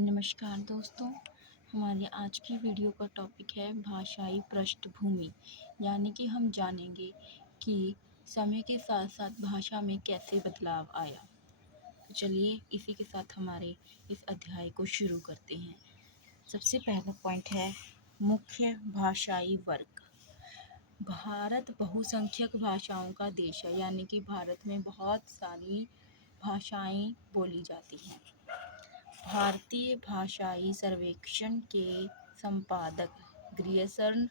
नमस्कार दोस्तों, हमारी आज की वीडियो का टॉपिक है भाषाई पृष्ठभूमि। यानी कि हम जानेंगे कि समय के साथ साथ भाषा में कैसे बदलाव आया। तो चलिए इसी के साथ हमारे इस अध्याय को शुरू करते हैं। सबसे पहला पॉइंट है मुख्य भाषाई वर्ग। भारत बहुसंख्यक भाषाओं का देश है, यानी कि भारत में बहुत सारी भाषाएं बोली जाती हैं। भारतीय भाषाई सर्वेक्षण के संपादक ग्रियर्सन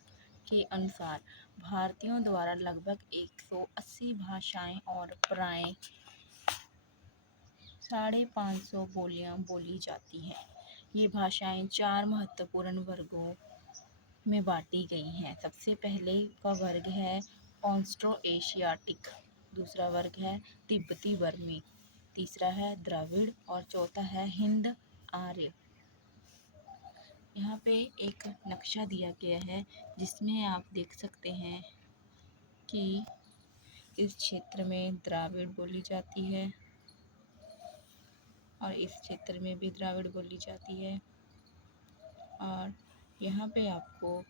के अनुसार भारतीयों द्वारा लगभग 180 भाषाएं और प्राय 550 बोलियां बोली जाती हैं। ये भाषाएं 4 महत्वपूर्ण वर्गों में बांटी गई हैं। सबसे पहले का वर्ग है ऑस्ट्रो एशियाटिक, दूसरा वर्ग है तिब्बती बर्मी, तीसरा है द्रविड़ और चौथा है हिंद आर्य। यहाँ पे एक नक्शा दिया गया है जिसमें आप देख सकते हैं कि इस क्षेत्र में द्राविड़ बोली जाती है और इस क्षेत्र में भी द्राविड़ बोली जाती है। और यहाँ पे आपको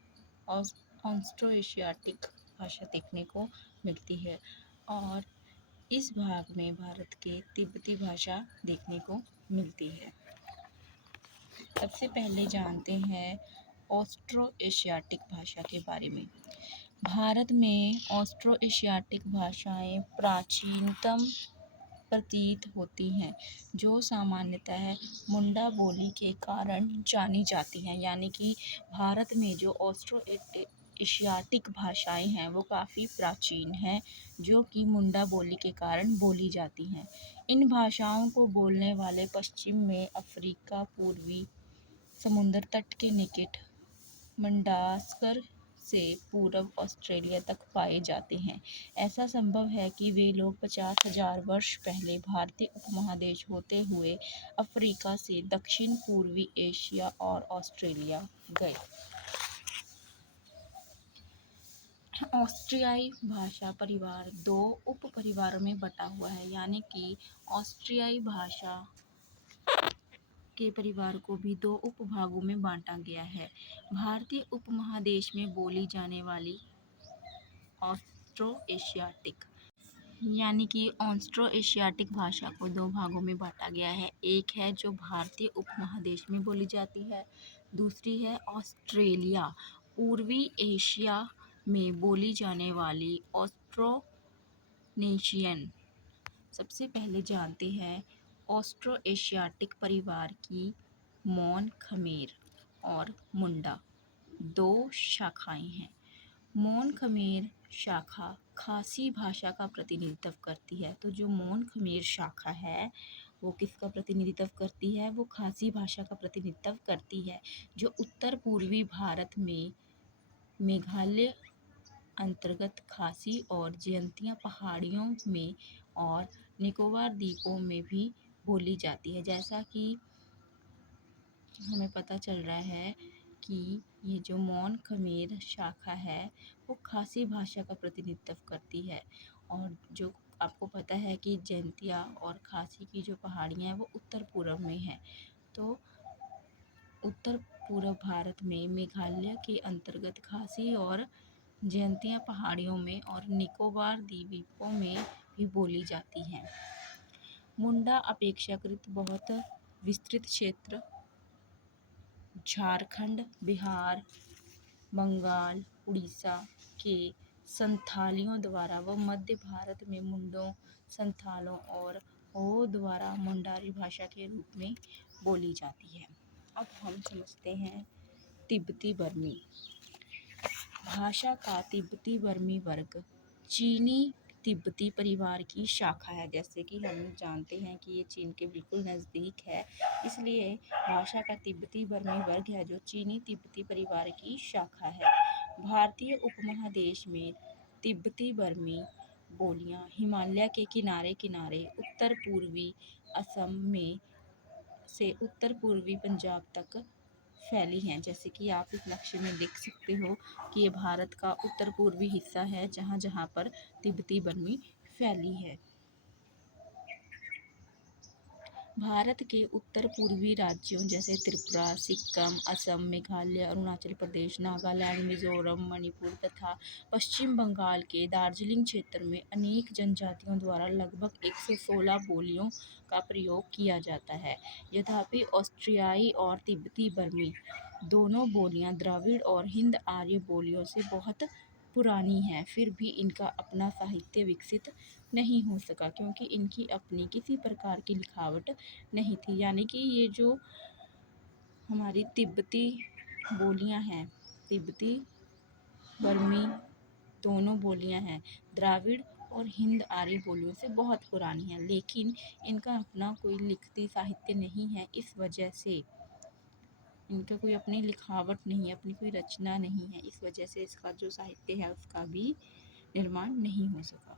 ऑस्ट्रो एशियाटिक भाषा देखने को मिलती है और इस भाग में भारत के तिब्बती भाषा देखने को मिलती है। सबसे पहले जानते हैं ऑस्ट्रो एशियाटिक भाषा के बारे में। भारत में ऑस्ट्रो एशियाटिक भाषाएं प्राचीनतम प्रतीत होती हैं, जो सामान्यतः मुंडा बोली के कारण जानी जाती हैं। यानी कि भारत में जो ऑस्ट्रो एशियाटिक भाषाएं हैं वो काफ़ी प्राचीन हैं, जो कि मुंडा बोली के कारण बोली जाती हैं। इन भाषाओं को बोलने वाले पश्चिम में अफ्रीका, पूर्वी समुद्र तट के निकट मडागास्कर से पूर्व ऑस्ट्रेलिया तक पाए जाते हैं। ऐसा संभव है कि वे लोग 50,000 वर्ष पहले भारतीय उपमहादेश होते हुए अफ्रीका से दक्षिण पूर्वी एशिया और ऑस्ट्रेलिया गए। ऑस्ट्रियाई भाषा परिवार 2 उप परिवारों में बटा हुआ है, यानी कि ऑस्ट्रियाई भाषा के परिवार को भी 2 उपभागों में बांटा गया है। भारतीय उपमहादेश में बोली जाने वाली ऑस्ट्रो एशियाटिक यानी कि ऑस्ट्रो एशियाटिक भाषा को 2 भागों में बांटा गया है। एक है जो भारतीय उपमहादेश में बोली जाती है, दूसरी है ऑस्ट्रेलिया पूर्वी एशिया में बोली जाने वाली ऑस्ट्रोनेशियन। सबसे पहले जानते हैं ऑस्ट्रो एशियाटिक परिवार की मौन, खमेर और मुंडा 2 शाखाएं हैं। मौन खमेर शाखा खासी भाषा का प्रतिनिधित्व करती है। तो जो मौन खमेर शाखा है वो किसका प्रतिनिधित्व करती है? वो खासी भाषा का प्रतिनिधित्व करती है, जो उत्तर पूर्वी भारत में मेघालय अंतर्गत खासी और जयंतिया पहाड़ियों में और निकोबार द्वीपों में भी बोली जाती है। जैसा कि हमें पता चल रहा है कि ये जो मौन खमेर शाखा है वो खासी भाषा का प्रतिनिधित्व करती है, और जो आपको पता है कि जयंतिया और खासी की जो पहाड़ियाँ हैं वो उत्तर पूर्व में हैं। तो उत्तर पूर्व भारत में मेघालय के अंतर्गत खासी और जयंतिया पहाड़ियों में और निकोबार द्वीपों में भी बोली जाती हैं। मुंडा अपेक्षाकृत बहुत विस्तृत क्षेत्र झारखंड, बिहार, बंगाल, उड़ीसा के संथालियों द्वारा व मध्य भारत में मुंडों, संथालों और हो द्वारा मुंडारी भाषा के रूप में बोली जाती है। अब हम समझते हैं तिब्बती बर्मी भाषा का। तिब्बती बर्मी वर्ग चीनी तिब्बती परिवार की शाखा है। जैसे कि हम जानते हैं कि ये चीन के बिल्कुल नज़दीक है, इसलिए भाषा का तिब्बती बर्मी वर्ग है जो चीनी तिब्बती परिवार की शाखा है। भारतीय उपमहादेश में तिब्बती बर्मी बोलियां हिमालय के किनारे किनारे उत्तर पूर्वी असम में से उत्तर पूर्वी पंजाब तक फैली हैं। जैसे कि आप इस नक्शे में देख सकते हो कि ये भारत का उत्तर पूर्वी हिस्सा है जहाँ जहाँ पर तिब्बती बर्मी फैली है। भारत के उत्तर पूर्वी राज्यों जैसे त्रिपुरा, सिक्किम, असम, मेघालय, अरुणाचल प्रदेश, नागालैंड, मिजोरम, मणिपुर तथा पश्चिम बंगाल के दार्जिलिंग क्षेत्र में अनेक जनजातियों द्वारा लगभग 116 बोलियों का प्रयोग किया जाता है। यद्यपि ऑस्ट्रियाई और तिब्बती बर्मी दोनों बोलियां द्रविड़ और हिंद आर्य बोलियों से बहुत पुरानी हैं, फिर भी इनका अपना साहित्य विकसित नहीं हो सका क्योंकि इनकी अपनी किसी प्रकार की लिखावट नहीं थी। यानी कि ये जो हमारी तिब्बती बोलियां हैं, तिब्बती बर्मी दोनों बोलियां हैं, द्राविड़ और हिंद आर्य बोलियों से बहुत पुरानी हैं, लेकिन इनका अपना कोई लिखती साहित्य नहीं है। इस वजह से इनका कोई अपनी लिखावट नहीं है, अपनी कोई रचना नहीं है, इस वजह से इसका जो साहित्य है उसका भी निर्माण नहीं हो सका।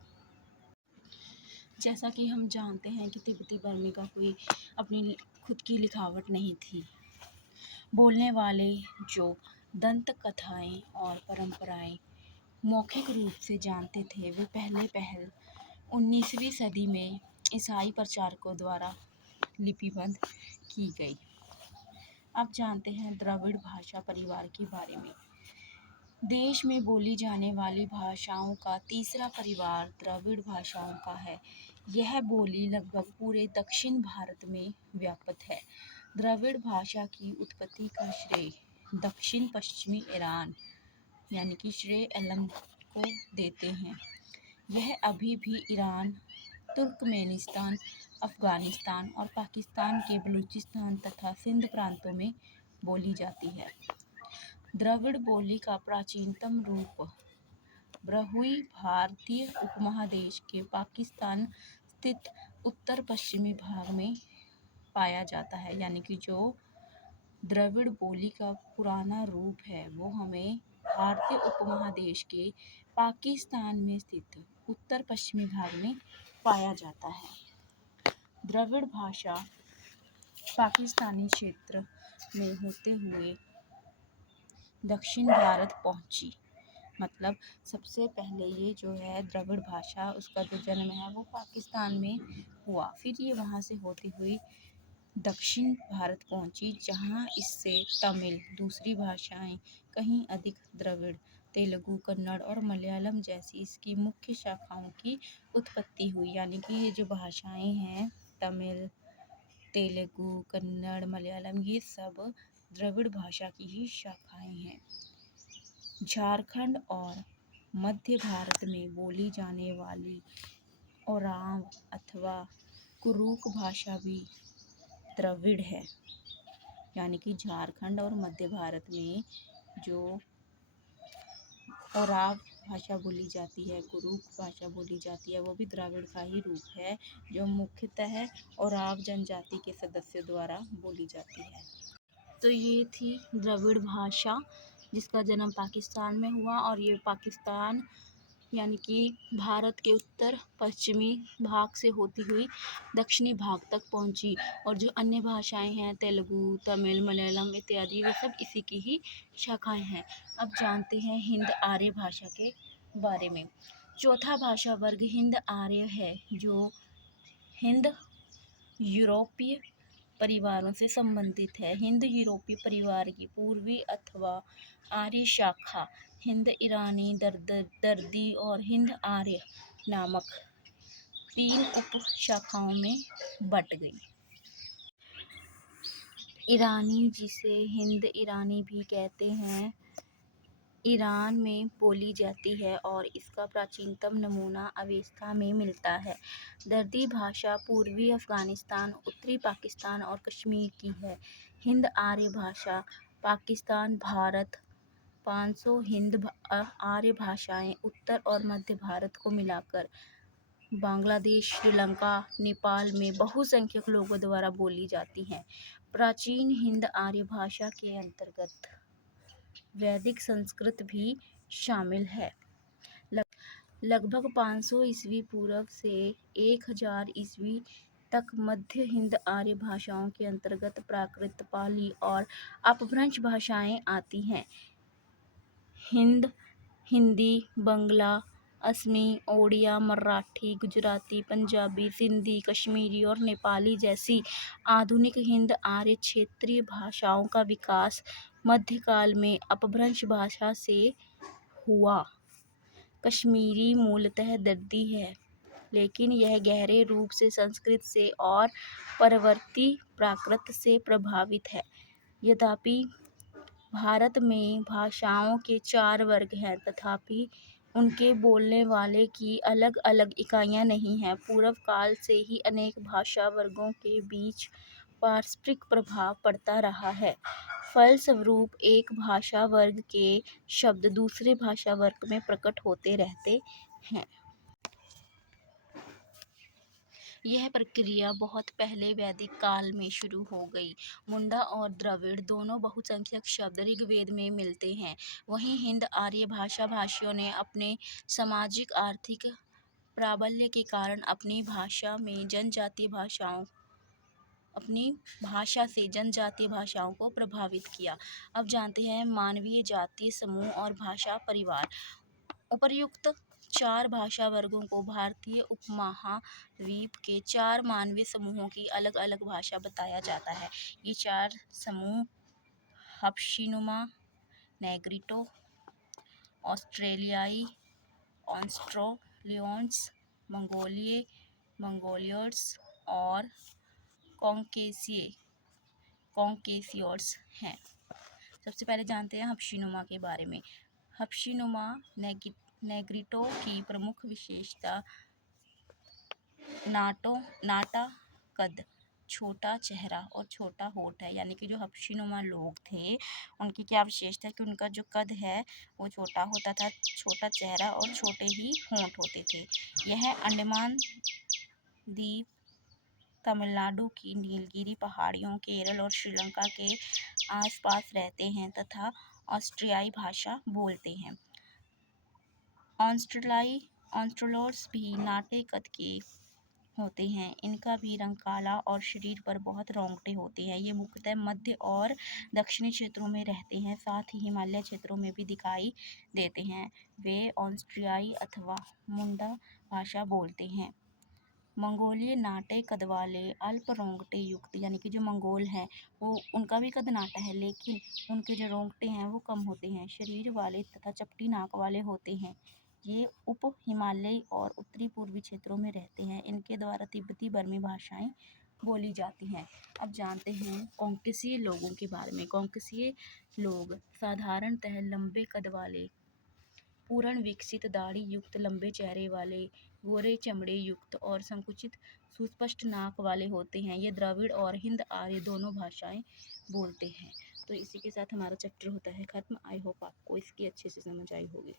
जैसा कि हम जानते हैं कि तिब्बती बर्मी का कोई अपनी खुद की लिखावट नहीं थी। बोलने वाले जो दंत कथाएं और परंपराएं मौखिक रूप से जानते थे वे पहल 19वीं सदी में ईसाई प्रचारकों द्वारा लिपिबद्ध की गई। अब जानते हैं द्रविड़ भाषा परिवार के बारे में। देश में बोली जाने वाली भाषाओं का तीसरा परिवार द्रविड़ भाषाओं का है। यह बोली लगभग पूरे दक्षिण भारत में व्याप्त है। द्रविड़ भाषा की उत्पत्ति का श्रेय दक्षिण पश्चिमी ईरान यानी कि श्रेय एलम को देते हैं। यह अभी भी ईरान, तुर्कमेनिस्तान, अफगानिस्तान और पाकिस्तान के बलूचिस्तान तथा सिंध प्रांतों में बोली जाती है। द्रविड़ बोली का प्राचीनतम रूप ब्रहुई भारतीय उपमहादेश के पाकिस्तान स्थित उत्तर पश्चिमी भाग में पाया जाता है। यानी कि जो द्रविड़ बोली का पुराना रूप है वो हमें भारतीय उपमहादेश के पाकिस्तान में स्थित उत्तर पश्चिमी भाग में पाया जाता है। द्रविड़ भाषा पाकिस्तानी क्षेत्र में होते हुए दक्षिण भारत पहुंची। मतलब सबसे पहले ये जो है द्रविड़ भाषा उसका जो जन्म है वो पाकिस्तान में हुआ, फिर ये वहाँ से होती हुई दक्षिण भारत पहुंची, जहाँ इससे तमिल दूसरी भाषाएं कहीं अधिक द्रविड़, तेलुगु, कन्नड़ और मलयालम जैसी इसकी मुख्य शाखाओं की उत्पत्ति हुई। यानी कि ये जो भाषाएं हैं तमिल, तेलुगु, कन्नड़, मलयालम ये सब द्रविड़ भाषा की ही शाखाएं हैं। झारखंड और मध्य भारत में बोली जाने वाली ओरांव अथवा कुरुक भाषा भी द्रविड़ है। यानी कि झारखंड और मध्य भारत में जो ओराव भाषा बोली जाती है, कुरुक भाषा बोली जाती है, वो भी द्रविड़ का ही रूप है जो मुख्यतः ओराव जनजाति के सदस्यों द्वारा बोली जाती है। तो ये थी द्रविड़ भाषा जिसका जन्म पाकिस्तान में हुआ और ये पाकिस्तान यानी कि भारत के उत्तर पश्चिमी भाग से होती हुई दक्षिणी भाग तक पहुंची। और जो अन्य भाषाएं हैं तेलुगु, तमिल, मलयालम इत्यादि वे सब इसी की ही शाखाएं हैं। अब जानते हैं हिंद आर्य भाषा के बारे में। चौथा भाषा वर्ग हिंद आर्य है जो हिंद यूरोपीय परिवारों से संबंधित है। हिंद यूरोपीय परिवार की पूर्वी अथवा आर्य शाखा हिंद ईरानी, दर्दी और हिंद आर्य नामक 3 उप शाखाओं में बट गई। ईरानी, जिसे हिंद ईरानी भी कहते हैं, ईरान में बोली जाती है और इसका प्राचीनतम नमूना अवेस्ता में मिलता है। दर्दी भाषा पूर्वी अफगानिस्तान, उत्तरी पाकिस्तान और कश्मीर की है। हिंद आर्य भाषा पाकिस्तान, भारत, 500 हिंद आर्य भाषाएं उत्तर और मध्य भारत को मिलाकर बांग्लादेश, श्रीलंका, नेपाल में बहुसंख्यक लोगों द्वारा बोली जाती हैं। प्राचीन हिंद आर्य भाषा के अंतर्गत वैदिक संस्कृत भी शामिल है। लगभग 500 ईस्वी पूर्व से 1000 ईस्वी तक मध्य हिंद आर्य भाषाओं के अंतर्गत प्राकृत, पाली और अपभ्रंश भाषाएं आती हैं। हिंदी, बंगला, असमी, ओडिया, मराठी, गुजराती, पंजाबी, सिंधी, कश्मीरी और नेपाली जैसी आधुनिक हिंद आर्य क्षेत्रीय भाषाओं का विकास मध्यकाल में अपभ्रंश भाषा से हुआ। कश्मीरी मूलतः दर्दी है, लेकिन यह गहरे रूप से संस्कृत से और परवर्ती प्राकृत से प्रभावित है। यद्यपि भारत में भाषाओं के 4 वर्ग हैं, तथापि उनके बोलने वाले की अलग अलग इकाइयाँ नहीं हैं। पूर्व काल से ही अनेक भाषा वर्गों के बीच पारस्परिक प्रभाव पड़ता रहा है। फलस्वरूप एक भाषा वर्ग के शब्द दूसरे भाषा वर्ग में प्रकट होते रहते हैं। यह प्रक्रिया बहुत पहले वैदिक काल में शुरू हो गई। मुंडा और द्रविड़ दोनों बहुसंख्यक शब्द ऋग्वेद में मिलते हैं। वहीं हिंद आर्य भाषा भाषियों ने अपने सामाजिक आर्थिक प्राबल्य के कारण अपनी भाषा से जनजातीय भाषाओं को प्रभावित किया। अब जानते हैं मानवीय जातीय समूह और भाषा परिवार। उपर्युक्त 4 भाषा वर्गों को भारतीय उपमहाद्वीप के 4 मानवीय समूहों की अलग अलग भाषा बताया जाता है। ये 4 समूह हबशीनुमा, नेग्रिटो, ऑस्ट्रेलियाई, ऑस्ट्रोलियंस, मंगोलियर्स और कॉन्केसियर्स हैं। सबसे पहले जानते हैं हबशीनुमा के बारे में। हबशीनुमा नेग्रिटो की प्रमुख विशेषता नाटा कद, छोटा चेहरा और छोटा होठ है। यानी कि जो हबशीनुमा लोग थे उनकी क्या विशेषता है कि उनका जो कद है वो छोटा होता था, छोटा चेहरा और छोटे ही होंठ होते थे। यह अंडमान द्वीप, तमिलनाडु की नीलगिरी पहाड़ियों, केरल और श्रीलंका के आसपास रहते हैं तथा ऑस्ट्रियाई भाषा बोलते हैं। ऑस्ट्रेलोर्स भी नाटे कद के होते हैं। इनका भी रंग काला और शरीर पर बहुत रोंगटे होते हैं। ये मुख्यतः मध्य और दक्षिणी क्षेत्रों में रहते हैं, साथ ही हिमालय क्षेत्रों में भी दिखाई देते हैं। वे ऑस्ट्रियाई अथवा मुंडा भाषा बोलते हैं। मंगोलिय नाटे कद वाले अल्प रोंगटे युक्त, यानी कि जो मंगोल हैं वो उनका भी कद नाटा है, लेकिन उनके जो रोंगटे हैं वो कम होते हैं, शरीर वाले तथा चपटी नाक वाले होते हैं। ये उप हिमालयी और उत्तरी पूर्वी क्षेत्रों में रहते हैं। इनके द्वारा तिब्बती बर्मी भाषाएं बोली जाती हैं। अब जानते हैं कॉन्केसिय लोगों के बारे में। कॉन्केसिय लोग साधारणतः लंबे कद वाले, पूर्ण विकसित दाढ़ी युक्त, लंबे चेहरे वाले, गोरे चमड़े युक्त और संकुचित सुस्पष्ट नाक वाले होते हैं। ये द्रविड़ और हिंद आर्य दोनों भाषाएं बोलते हैं। तो इसी के साथ हमारा चैप्टर होता है खत्म। आई होप आपको इसकी अच्छे से समझ आई होगी।